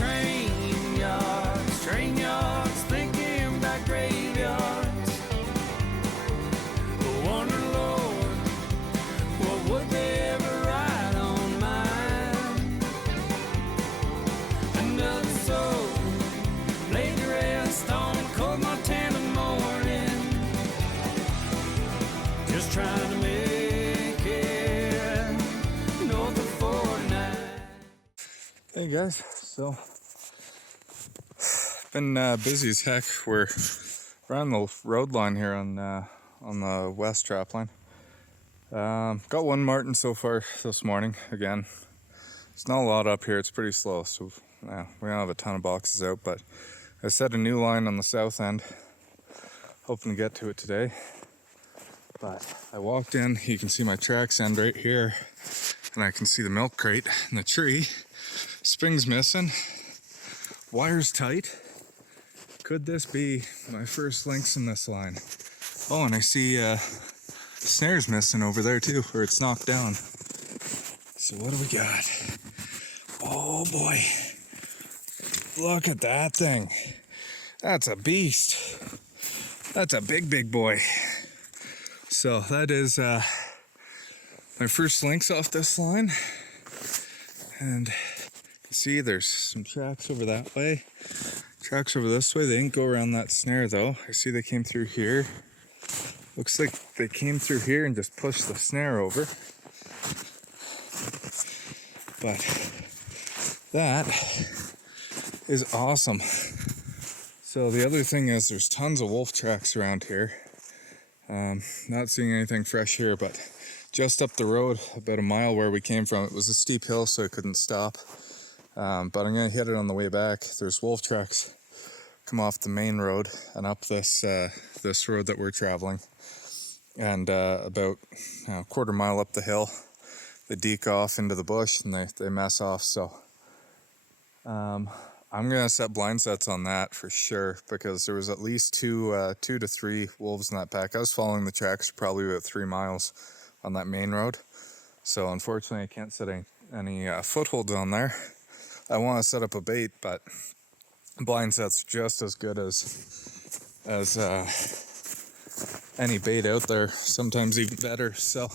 train yards, thinking about graveyards. I wonder, Lord, what would they ever write on mine? Another soul laid to rest on a cold Montana morning, just trying to make it north of 49. Hey guys, so been busy as heck. We're on the road line here on the west trap line. Got one martin so far this morning. Again, it's not a lot up here. It's pretty slow, so we don't have a ton of boxes out. But I set a new line on the south end, hoping to get to it today. But I walked in. You can see my tracks end right here, and I can see the milk crate in the tree. Spring's missing. Wire's tight. Could this be my first lynx in this line? Oh, and I see snares missing over there too, where it's knocked down. So what do we got? Oh boy. Look at that thing. That's a beast. That's a big boy. So that is my first lynx off this line. And you can see there's some tracks over that way. Tracks over this way. They didn't go around that snare though. I see they came through here. Looks like they came through here and just pushed the snare over. But that is awesome. So the other thing is there's tons of wolf tracks around here. Not seeing anything fresh here, but just up the road, about a mile where we came from, it was a steep hill, so I couldn't stop. But I'm gonna hit it on the way back. There's wolf tracks come off the main road and up this this road that we're traveling, and about a quarter mile up the hill, they deke off into the bush and they mess off. So I'm gonna set blind sets on that for sure, because there was at least two to three wolves in that pack. I was following the tracks for probably about 3 miles on that main road. So unfortunately, I can't set any footholds on there. I want to set up a bait, but blind set's just as good as any bait out there, sometimes even better. So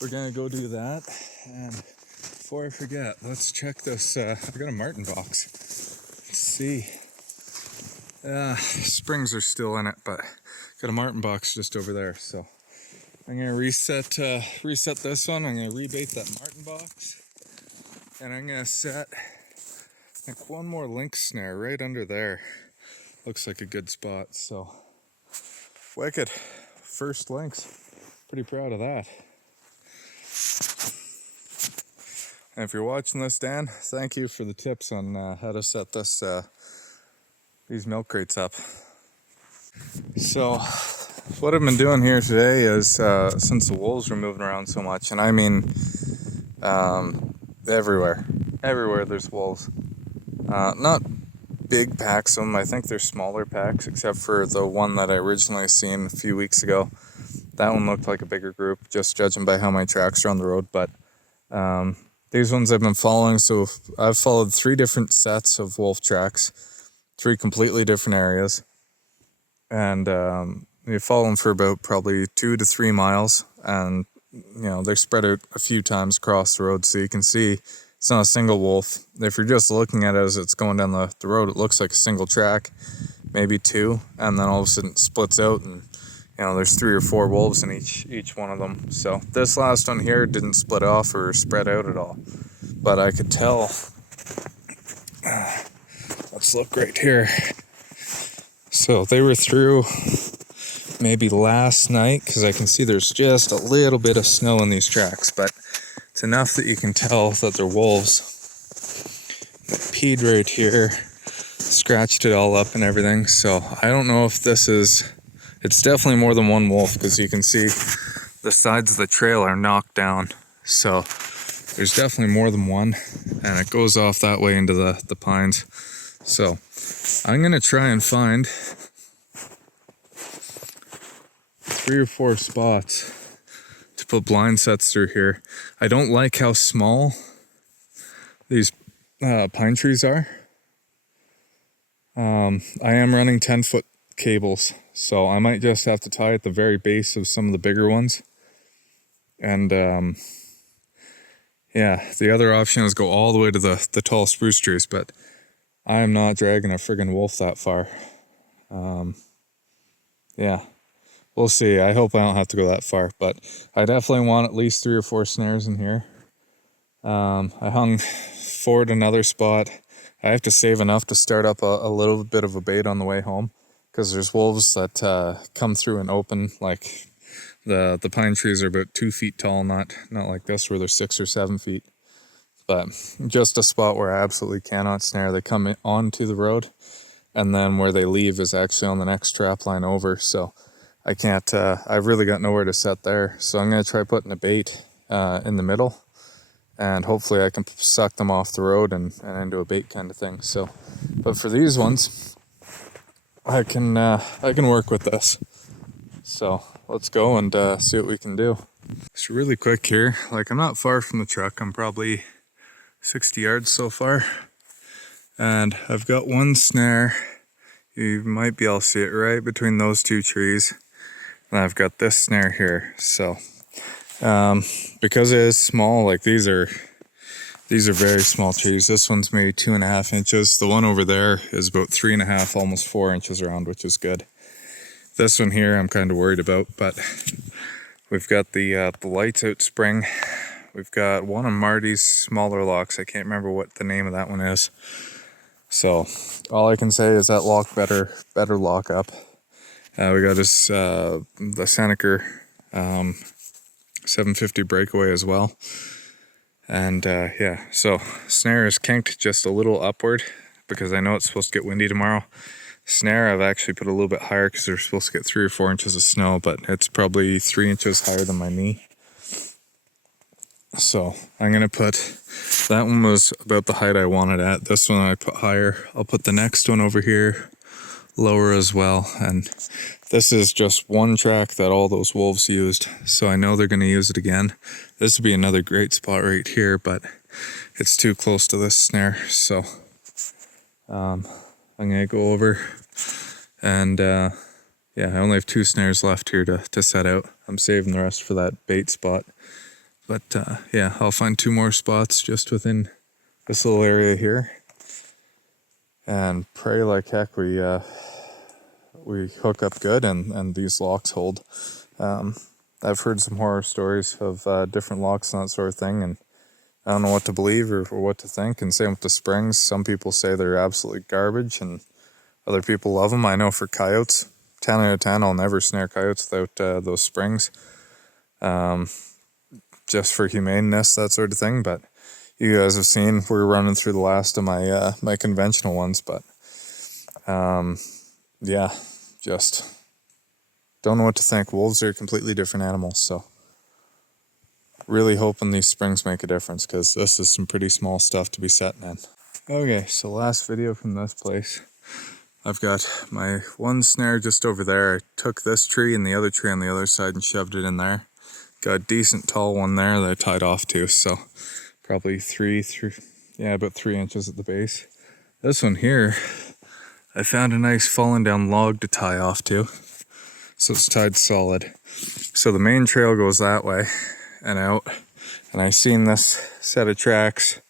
we're gonna go do that. And before I forget, let's check this. I've got a martin box. Let's see. Springs are still in it, but got a martin box just over there. So I'm gonna reset this one. I'm gonna rebait that martin box, and I'm gonna set like one more lynx snare right under there. Looks like a good spot. So wicked. First lynx. Pretty proud of that. And if you're watching this, Dan, thank you for the tips on how to set this these milk crates up. So what I've been doing here today is since the wolves were moving around so much, and I mean everywhere there's wolves. Not big packs of them. I think they're smaller packs, except for the one that I originally seen a few weeks ago. That one looked like a bigger group, just judging by how my tracks are on the road. But these ones I've been following, so I've followed 3 different sets of wolf tracks, 3 completely different areas, and you follow them for about probably 2 to 3 miles, and they're spread out a few times across the road, so you can see it's not a single wolf. If you're just looking at it as it's going down the road, it looks like a single track, maybe 2, and then all of a sudden it splits out, and there's 3 or 4 wolves in each one of them. So this last one here didn't split off or spread out at all, but I could tell. Let's look right here. So they were through maybe last night, because I can see there's just a little bit of snow in these tracks, but it's enough that you can tell that they're wolves. They peed right here, scratched it all up and everything. So I don't know if it's definitely more than one wolf, because you can see the sides of the trail are knocked down. So there's definitely more than one, and it goes off that way into the pines. So I'm gonna try and find 3 or 4 spots to put blind sets through here. I don't like how small these pine trees are. I am running 10-foot cables, so I might just have to tie at the very base of some of the bigger ones. And yeah, the other option is go all the way to the tall spruce trees, but I am not dragging a friggin' wolf that far. Yeah, we'll see. I hope I don't have to go that far, but I definitely want at least 3 or 4 snares in here. I hung 4 at another spot. I have to save enough to start up a little bit of a bait on the way home, because there's wolves that come through and open. Like the pine trees are about 2 feet tall, not like this where they're 6 or 7 feet. But just a spot where I absolutely cannot snare. They come onto the road, and then where they leave is actually on the next trap line over. So I can't, I've really got nowhere to set there. So I'm going to try putting a bait in the middle, and hopefully I can suck them off the road and into a bait kind of thing. So, but for these ones, I can work with this. So let's go and see what we can do. It's really quick here. Like, I'm not far from the truck. I'm probably 60 yards so far. And I've got one snare. You might be able to see it right between those 2 trees. And I've got this snare here. So because it is small, like these are very small trees. This one's maybe 2.5 inches. The one over there is about 3.5, almost 4 inches around, which is good. This one here I'm kind of worried about, but we've got the lights out spring. We've got one of Marty's smaller locks. I can't remember what the name of that one is. So all I can say is that lock better lock up. We got this the Seneca 750 breakaway as well. And yeah, so snare is kinked just a little upward because I know it's supposed to get windy tomorrow. Snare I've actually put a little bit higher because they're supposed to get 3 or 4 inches of snow, but it's probably 3 inches higher than my knee. So I'm gonna put, that one was about the height I wanted at. This one I put higher. I'll put the next one over here lower as well. And this is just one track that all those wolves used, so I know they're gonna use it again. This would be another great spot right here, but it's too close to this snare. So I'm gonna go over and yeah, I only have 2 snares left here to set out. I'm saving the rest for that bait spot. But yeah, I'll find 2 more spots just within this little area here, and pray like heck we hook up good and these locks hold. I've heard some horror stories of different locks and that sort of thing, and I don't know what to believe or what to think. And same with the springs. Some people say they're absolutely garbage, and other people love them. I know for coyotes, 10 out of 10, I'll never snare coyotes without those springs. Just for humaneness, that sort of thing. But you guys have seen, we're running through the last of my my conventional ones, but yeah, just don't know what to think. Wolves are completely different animals, so really hoping these springs make a difference, because this is some pretty small stuff to be setting in. Okay, so last video from this place. I've got my one snare just over there. I took this tree and the other tree on the other side and shoved it in there. Got a decent tall one there that I tied off to, so probably about 3 inches at the base. This one here, I found a nice fallen down log to tie off to, so it's tied solid. So the main trail goes that way and out, and I seen this set of tracks.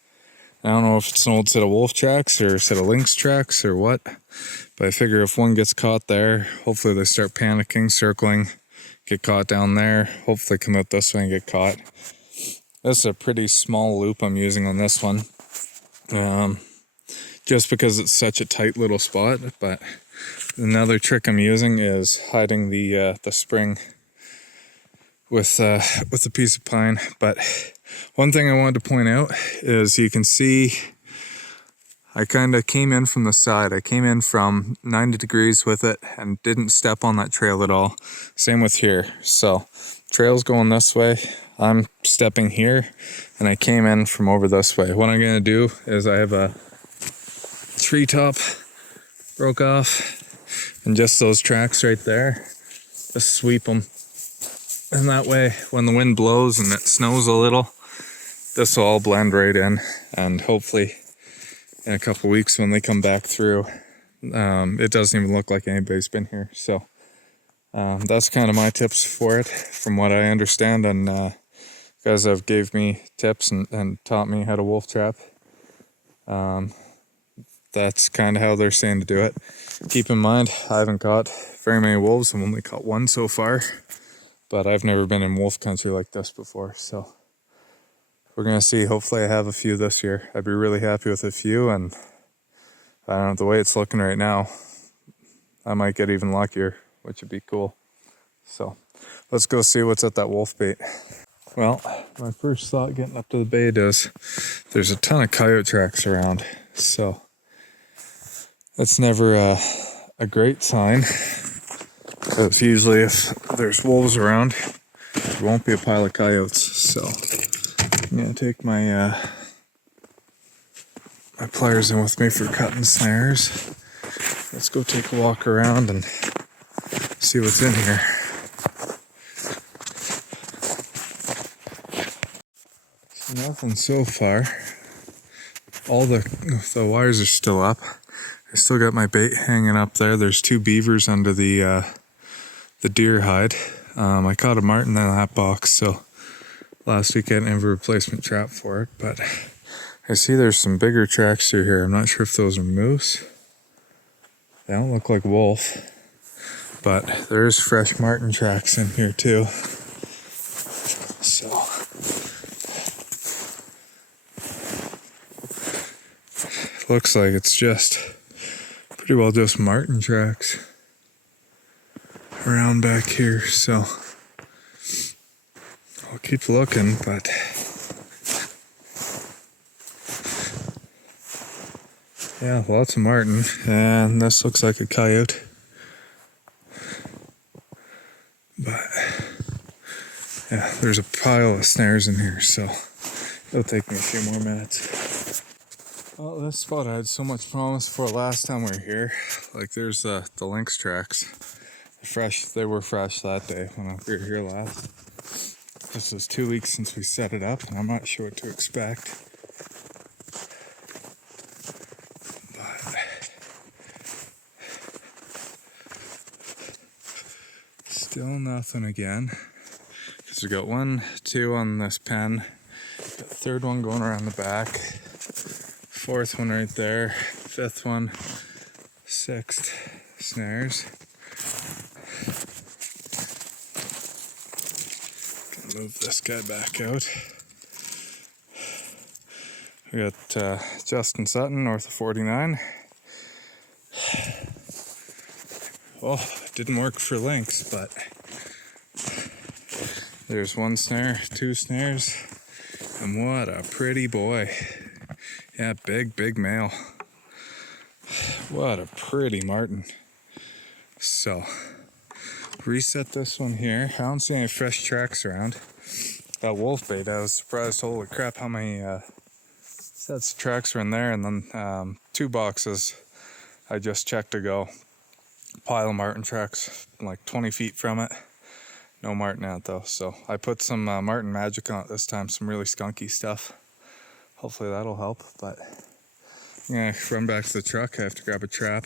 I don't know if it's an old set of wolf tracks or a set of lynx tracks or what, but I figure if one gets caught there, hopefully they start panicking, circling, get caught down there, hopefully come out this way and get caught. This is a pretty small loop I'm using on this one, just because it's such a tight little spot. But another trick I'm using is hiding the spring with a piece of pine. But one thing I wanted to point out is you can see I kind of came in from the side. I came in from 90 degrees with it and didn't step on that trail at all. Same with here. So trail's going this way. I'm stepping here, and I came in from over this way. What I'm going to do is I have a treetop broke off, and just those tracks right there, just sweep them. And that way, when the wind blows and it snows a little, this will all blend right in, and hopefully in a couple weeks when they come back through, it doesn't even look like anybody's been here. So that's kind of my tips for it, from what I understand. And guys have gave me tips and taught me how to wolf trap. That's kind of how they're saying to do it. Keep in mind, I haven't caught very many wolves. I've only caught one so far, but I've never been in wolf country like this before. So we're gonna see. Hopefully I have a few this year. I'd be really happy with a few, and I don't know, the way it's looking right now, I might get even luckier, which would be cool. So let's go see what's at that wolf bait. Well, my first thought getting up to the bait is there's a ton of coyote tracks around. So that's never a great sign. Because usually if there's wolves around, there won't be a pile of coyotes. So I'm gonna take my my pliers in with me for cutting snares. Let's go take a walk around and see what's in here. Nothing so far. All the wires are still up. I still got my bait hanging up there. There's 2 beavers under the deer hide. I caught a marten in that box, so last week I didn't have a replacement trap for it, but I see there's some bigger tracks through here. I'm not sure if those are moose. They don't look like wolf, but there's fresh marten tracks in here too. So looks like it's just pretty well just marten tracks around back here. So I'll keep looking, but yeah, lots of marten, and this looks like a coyote. But yeah, there's a pile of snares in here, so it'll take me a few more minutes. Well, this spot I had so much promise for last time we were here. Like there's the lynx tracks. They were fresh that day when we were here last. This was 2 weeks since we set it up, and I'm not sure what to expect. But still nothing again. Because we got 1, 2 on this pen. Got the 3rd one going around the back. 4th one right there. 5th one. 6th snares. Gonna move this guy back out. We got Justin Sutton north of 49. Well, it didn't work for lynx, but there's 1 snare, 2 snares, and what a pretty boy. Yeah, big male. What a pretty marten. So, reset this one here. I don't see any fresh tracks around. That wolf bait, I was surprised, holy crap, how many sets of tracks were in there. And then 2 boxes I just checked ago. Pile of marten tracks, like 20 feet from it. No marten out though, so I put some marten magic on it this time, some really skunky stuff. Hopefully that'll help, but I'm gonna run back to the truck. I have to grab a trap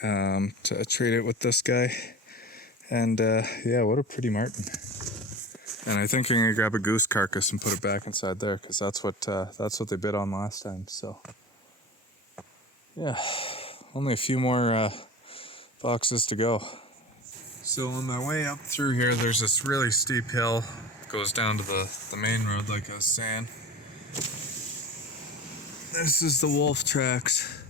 to trade it with this guy. And yeah, what a pretty marten. And I think I'm gonna grab a goose carcass and put it back inside there, because that's what they bid on last time. So yeah, only a few more boxes to go. So on my way up through here, there's this really steep hill. It goes down to the main road, like I was saying. This is the wolf tracks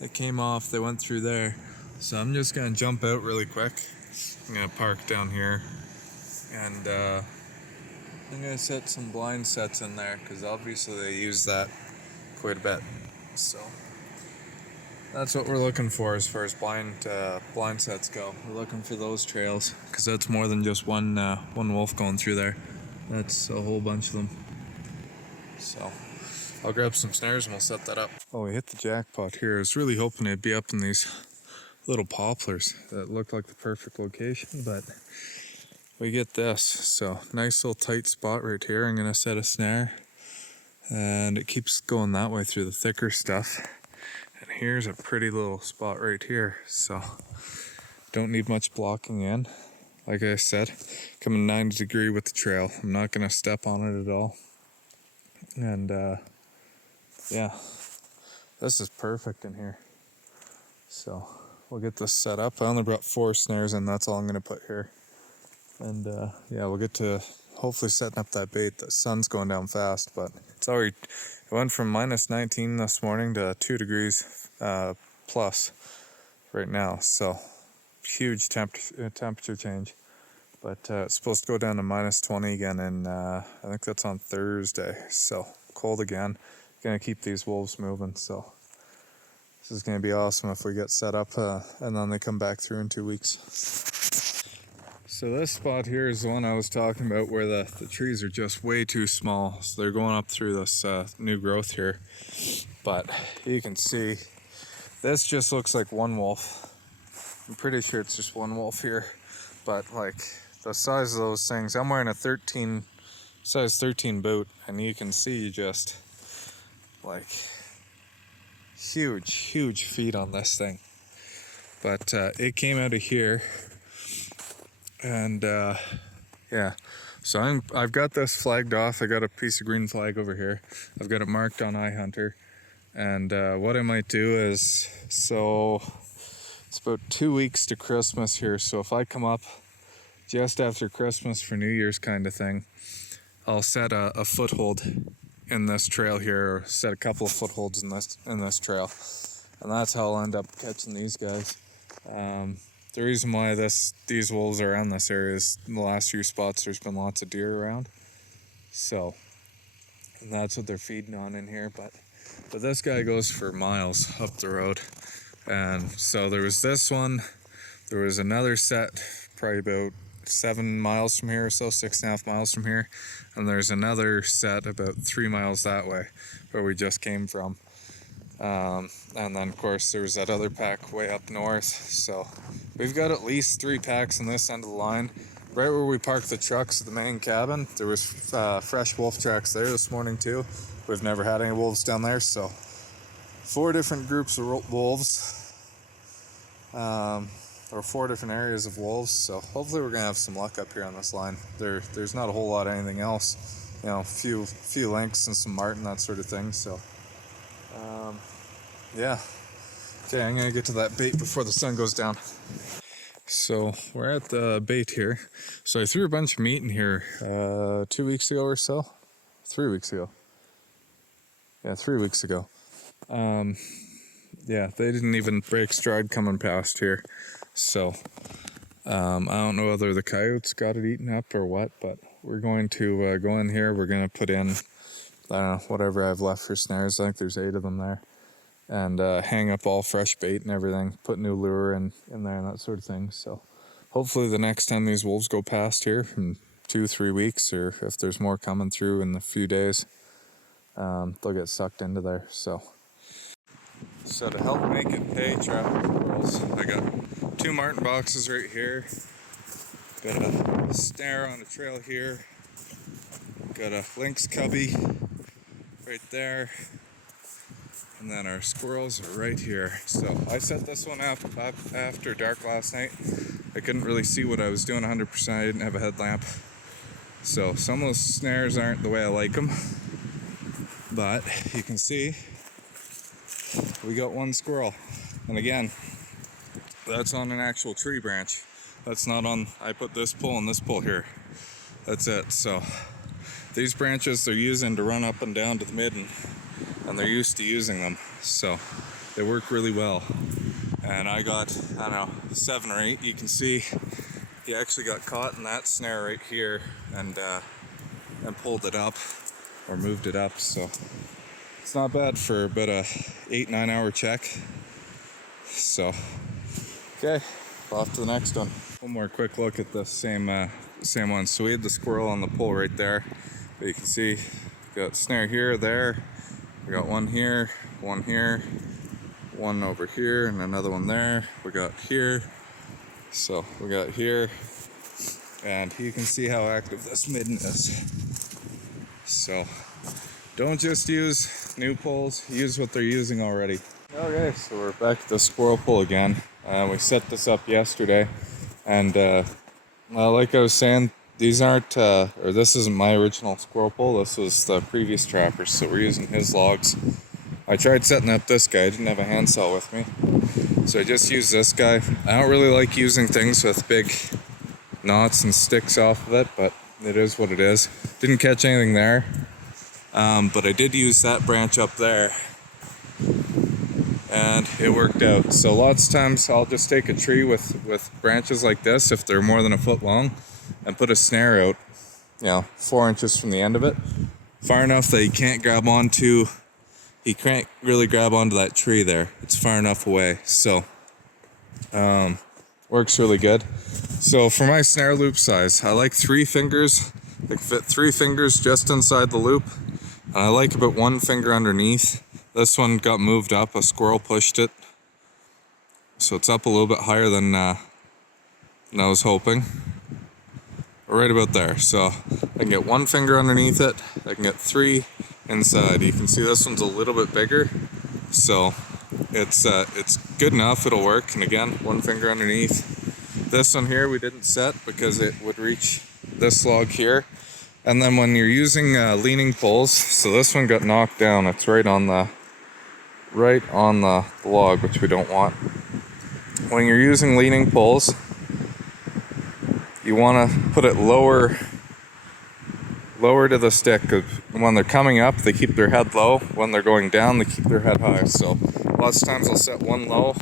that came off. They went through there. So I'm just gonna jump out really quick. I'm gonna park down here, and I'm gonna set some blind sets in there, because obviously they use that quite a bit. So that's what we're looking for as far as blind sets go. We're looking for those trails, because that's more than just one wolf going through there. That's a whole bunch of them. So I'll grab some snares and we'll set that up. Oh, we hit the jackpot here. I was really hoping it'd be up in these little poplars that looked like the perfect location, but we get this. So nice little tight spot right here. I'm gonna set a snare, and it keeps going that way through the thicker stuff. And here's a pretty little spot right here, so don't need much blocking in. Like I said, coming 90 degree with the trail. I'm not gonna step on it at all. And yeah, this is perfect in here. So we'll get this set up. I only brought 4 snares in, that's all I'm gonna put here. And yeah, we'll get to hopefully setting up that bait. The sun's going down fast, but it's already, it went from minus 19 this morning to 2 degrees plus right now. So huge temperature change. But it's supposed to go down to minus 20 again, and I think that's on Thursday. So cold again. Gonna keep these wolves moving. So this is gonna be awesome if we get set up, and then they come back through in 2 weeks. So this spot here is the one I was talking about, where the trees are just way too small. So they're going up through this new growth here. But you can see this just looks like one wolf. I'm pretty sure it's just one wolf here. But like the size of those things, I'm wearing a size 13 boot, and you can see just like huge feet on this thing. But it came out of here. And yeah, so I've got this flagged off. I got a piece of green flag over here. I've got it marked on iHunter. And what I might do is, so it's about 2 weeks to Christmas here. So if I come up just after Christmas for New Year's kind of thing, I'll set a foothold in this trail here, or set a couple of footholds in this trail. And that's how I'll end up catching these guys. The reason why these wolves are around this area is in the last few spots there's been lots of deer around. So, and that's what they're feeding on in here. But this guy goes for miles up the road. And so there was this one, there was another set probably about 7 miles from here or so, 6.5 miles from here. And there's another set about 3 miles that way where we just came from. And then of course there was that other pack way up north. So we've got at least 3 packs on this end of the line. Right where we parked the trucks at the main cabin, there was fresh wolf tracks there this morning too. We've never had any wolves down there, so 4 different groups of wolves, or 4 different areas of wolves. So hopefully we're gonna have some luck up here on this line. There's not a whole lot of anything else, you know, few lynx and some marten, that sort of thing. So yeah. Okay, I'm gonna get to that bait before the sun goes down. So we're at the bait here. So I threw a bunch of meat in here 2 weeks ago or so. 3 weeks ago. Yeah, 3 weeks ago. Yeah, they didn't even break stride coming past here. So I don't know whether the coyotes got it eaten up or what, but we're going to go in here. We're gonna put in, I don't know, whatever I have left for snares. I think there's 8 of them there. And hang up all fresh bait and everything, put new lure in there and that sort of thing. So hopefully the next time these wolves go past here in 2-3 weeks, or if there's more coming through in a few days, they'll get sucked into there. So to help make it pay traffic rules, I got 2 marten boxes right here, got a snare on the trail here, got a lynx cubby right there, and then our squirrels are right here. So I set this one up after dark last night. I couldn't really see what I was doing 100%. I didn't have a headlamp. So some of those snares aren't the way I like them. But you can see we got 1 squirrel. And again, that's on an actual tree branch. That's not on, I put this pole and this pole here. That's it. So these branches they're using to run up and down to the midden, and they're used to using them, so they work really well. And I got, I don't know, 7 or 8. You can see he actually got caught in that snare right here and pulled it up, or moved it up. So it's not bad for about a 8-9 hour check. So okay, off to the next one. One more quick look at the same one. So we had the squirrel on the pole right there, but you can see got snare here, there. We got 1 here, 1 here, 1 over here, and another one there. We got here, so we got here, and you can see how active this midden is. So don't just use new poles, use what they're using already. Okay, so we're back at the squirrel pole again. We set this up yesterday, and well, like I was saying, these aren't, or this isn't my original squirrel pole. This was the previous trapper's, so we're using his logs. I tried setting up this guy. I didn't have a handsaw with me, so I just used this guy. I don't really like using things with big knots and sticks off of it, but it is what it is. Didn't catch anything there, but I did use that branch up there, and it worked out. So lots of times I'll just take a tree with branches like this, if they're more than a foot long, and put a snare out, 4 inches from the end of it, far enough that he can't really grab onto that tree there. It's far enough away, so works really good. So for my snare loop size, I like 3 fingers. They fit 3 fingers just inside the loop, and I like about 1 finger underneath. This one got moved up. A squirrel pushed it, so it's up a little bit higher than I was hoping. Right about there. So I can get 1 finger underneath it. I can get 3 inside. You can see this one's a little bit bigger, so it's good enough. It'll work. And again, 1 finger underneath. This one here we didn't set because it would reach this log here. And then when you're using leaning poles, so this one got knocked down. It's right on the log, which we don't want. When you're using leaning poles, you want to put it lower to the stick, because when they're coming up, they keep their head low. When they're going down, they keep their head high. So lots of times I'll set one low,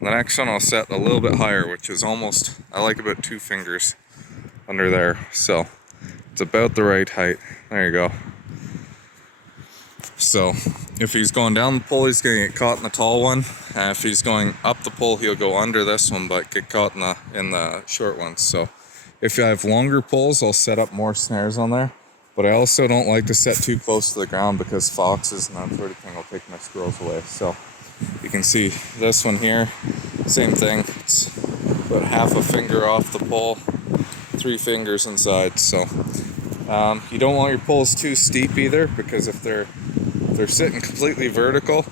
the next one I'll set a little bit higher, which is almost, I like about 2 fingers under there. So it's about the right height. There you go. So if he's going down the pole, he's going to get caught in the tall one. If he's going up the pole, he'll go under this one, but get caught in the short ones. So if I have longer poles, I'll set up more snares on there. But I also don't like to set too close to the ground, because foxes and that sort of thing will take my squirrels away. So you can see this one here, same thing. It's about half a finger off the pole, 3 fingers inside. So you don't want your poles too steep either, because if they're sitting completely vertical,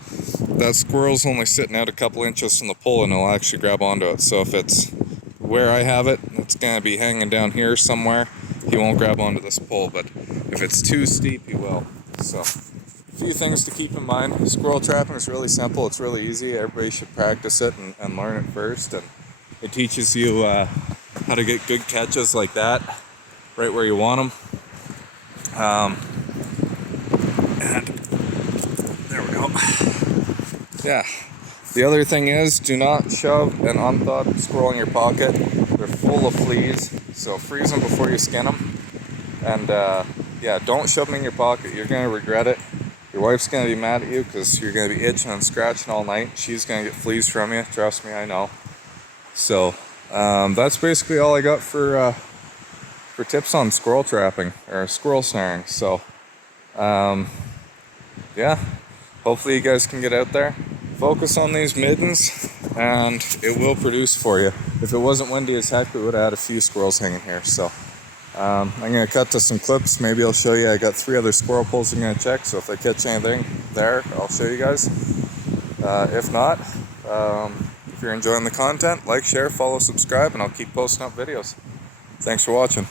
that squirrel's only sitting out a couple inches from the pole and it'll actually grab onto it. So if it's where I have it, it's going to be hanging down here somewhere, he won't grab onto this pole. But if it's too steep, he will. So a few things to keep in mind. Squirrel trapping is really simple. It's really easy. Everybody should practice it and learn it first. And it teaches you how to get good catches like that, right where you want them. And there we go. Yeah. The other thing is, do not shove an unthawed squirrel in your pocket. They're full of fleas, so freeze them before you skin them. And yeah, don't shove them in your pocket. You're going to regret it. Your wife's going to be mad at you because you're going to be itching and scratching all night. She's going to get fleas from you. Trust me, I know. So that's basically all I got for tips on squirrel trapping or squirrel snaring. So yeah, hopefully you guys can get out there, focus on these middens, and it will produce for you. If it wasn't windy as heck, we would have had a few squirrels hanging here. So I'm going to cut to some clips. Maybe I'll show you. I got 3 other squirrel poles I'm going to check, so if I catch anything there, I'll show you guys. If not, if you're enjoying the content, like, share, follow, subscribe, and I'll keep posting up videos. Thanks for watching.